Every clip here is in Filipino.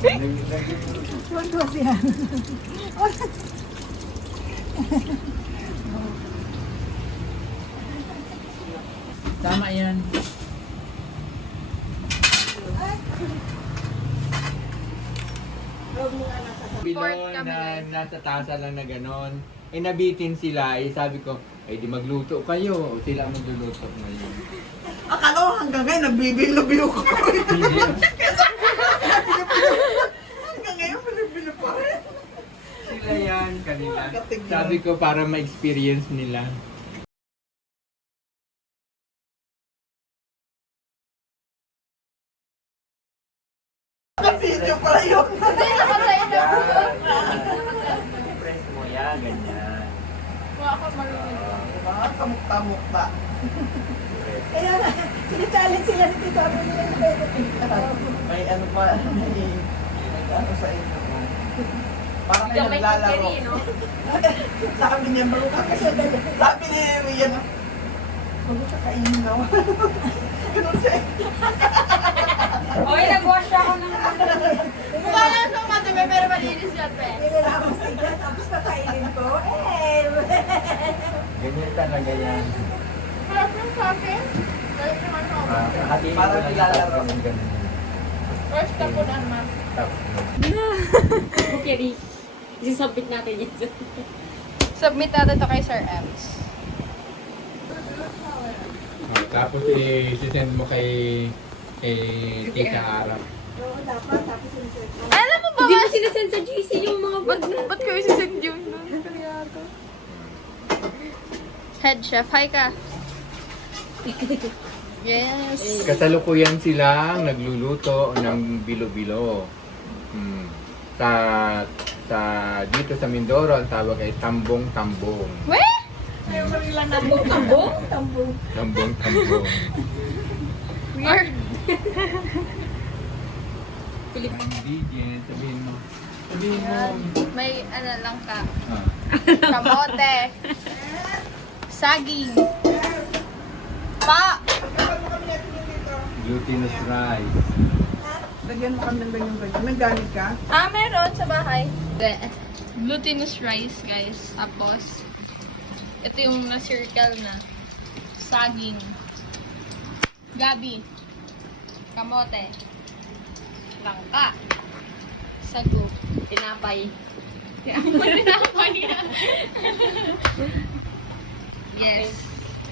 Tuwan-tuwa siya. Tama yan. Bilon na nasa tasa lang na ganon. Eh nabitin sila, eh sabi ko, eh di magluto kayo. Sila ang magluluto ngayon. Akala ko hanggang ngayon, nagbibilo-bilo ko. Hindi. Hanggang ngayon, bilo-bilo pa rin. Sila yan kanila. Sabi ko para ma-experience nila. Video pala yun. Press mo yan, ganyan. Kamukta-mukta. Kaya na, sinachallenge sila ni Tito Arno nila. May ano pa, may ano sa inyo. Parang kayo naglalaro. Sabi niya, maruka kasi. Sabi ni Rian, huwag ka kainin daw. Ganun siya. Okay, nag-wash ako ng... Mukha lang sa madumi, pero malinis yan, pe. Nilalamas sila, tapos kakainin ko. Ganyan talaga yan. Harap ng kape. Dahil naman ako. Hatiin ko Parang lang nilalaro. yung ganun. First tapunan, ma. Okay, isasubmit natin yun. Submit natin to kay Sir Ems. Tapos i-send mo kay Tita Arap. Oo, dapat. Tapos sinisend ko. Alam mo ba, Hindi mo sinasend sa GC yung mga ba't ko isisend yun? Head chef, hi ka. Yes. Kasalukuyan silang nagluluto ng bilo-bilo. Sa dito sa Mindoro, ang tawag ay tambong-tambong. Weh? Ayaw ko rin lang tambong. Tambong-tambong. Or, Ingredients, sabihin mo. Sabihin mo. may ano lang ka. Ah. Kamote. Saging. Pa! Glutinous rice. Lagyan mo kami ng ganyan-ganyan. Naggamit ka? Ah, meron sa bahay. Glutinous rice, guys. Tapos, ito yung na-circle na. Saging. Gabi. Kamote. Langka. Sago. tinapay. Tinapay. Yes.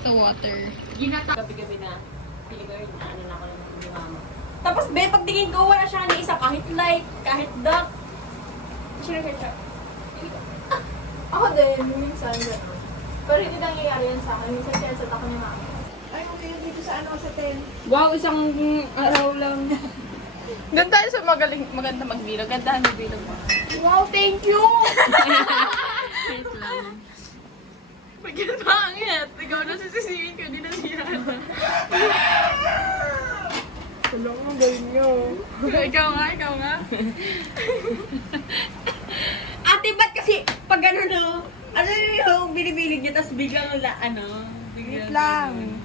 To water. Ginata. Gabi-gabi na. Pili ko yun, ano na ako ni mama. Tapos, be, pagtingin ko, wala siya ni isa. Kahit light, kahit dark. Siya siya. Ako din, minsan. Pero hindi nangyayari yan sa akin. Minsan siya ako ni mama. Ay, okay. Dito sa ano, sa 10. Wow, isang araw lang. Doon tayo sa maganda magbilog. Gandahan mo bilog mo. Wow, thank you! Wait lang. Pag yan pangit, ikaw na sisisihin ko, di na siya. Tulong mo, gawin nyo. Ikaw nga. Ate, ba't kasi pag ano no, ano yung binibilig niya, tapos biglang Wait lang.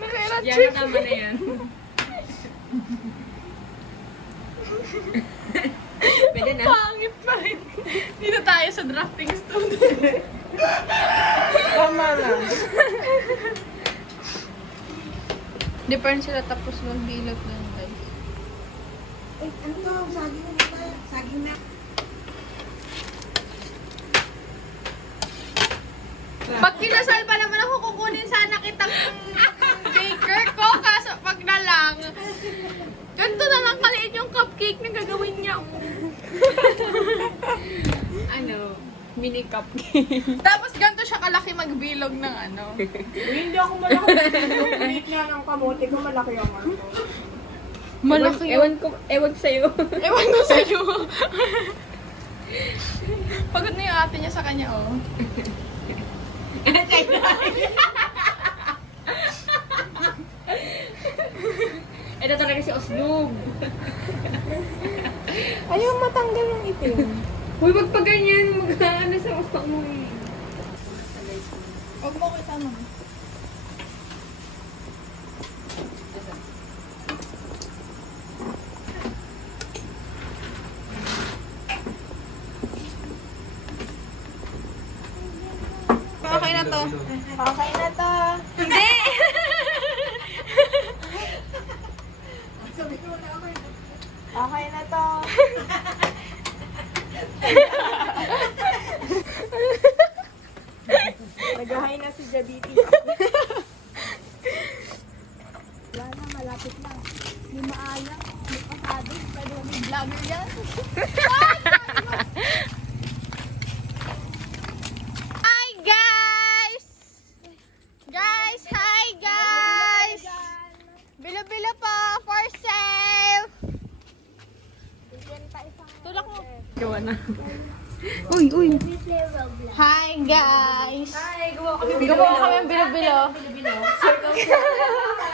Nakira Yan, chip. tama na yan. Pwede na. Pangit pa rin. Dito tayo sa drafting student. Tama na. Di pa rin sila tapos magbilog nun, guys. Eh, ano to? Saging na dito. Saging na. Pag kinasal pa naman ako, kukunin sana kitang baker ko. Kaso pag na lang, ganito na lang kaliit yung cupcake na gagawin niya. Ano, mini cupcake. Tapos ganito siya kalaki magbilog ng ano. Hindi ako malaki. Yung maliit nga ng kamote ko, malaki ang ano. Malaki yun. Ewan sa'yo. Ewan ko sa'yo. Pagod na yung ate niya sa kanya, oh. Ito talaga si Osnub. Ayaw matanggal yung itim. Uy, wag pa ganyan. Mag-ano sa mukha mo eh. Huwag mo kita mo. to. Okay na to. Hindi! Okay na to. Nag-hi na si Jabiti. Wala na, malapit na. Hindi maaya. Hindi pasado. Pwede kami vlogger yan. Hi guys! Guys, hi guys! Bilo-bilo po, for sale! Tulak mo. Gawa na. Uy, uy. Hi guys! Hi, gawa kami Gawa kami ng bilo-bilo. Bilo-bilo. Circle.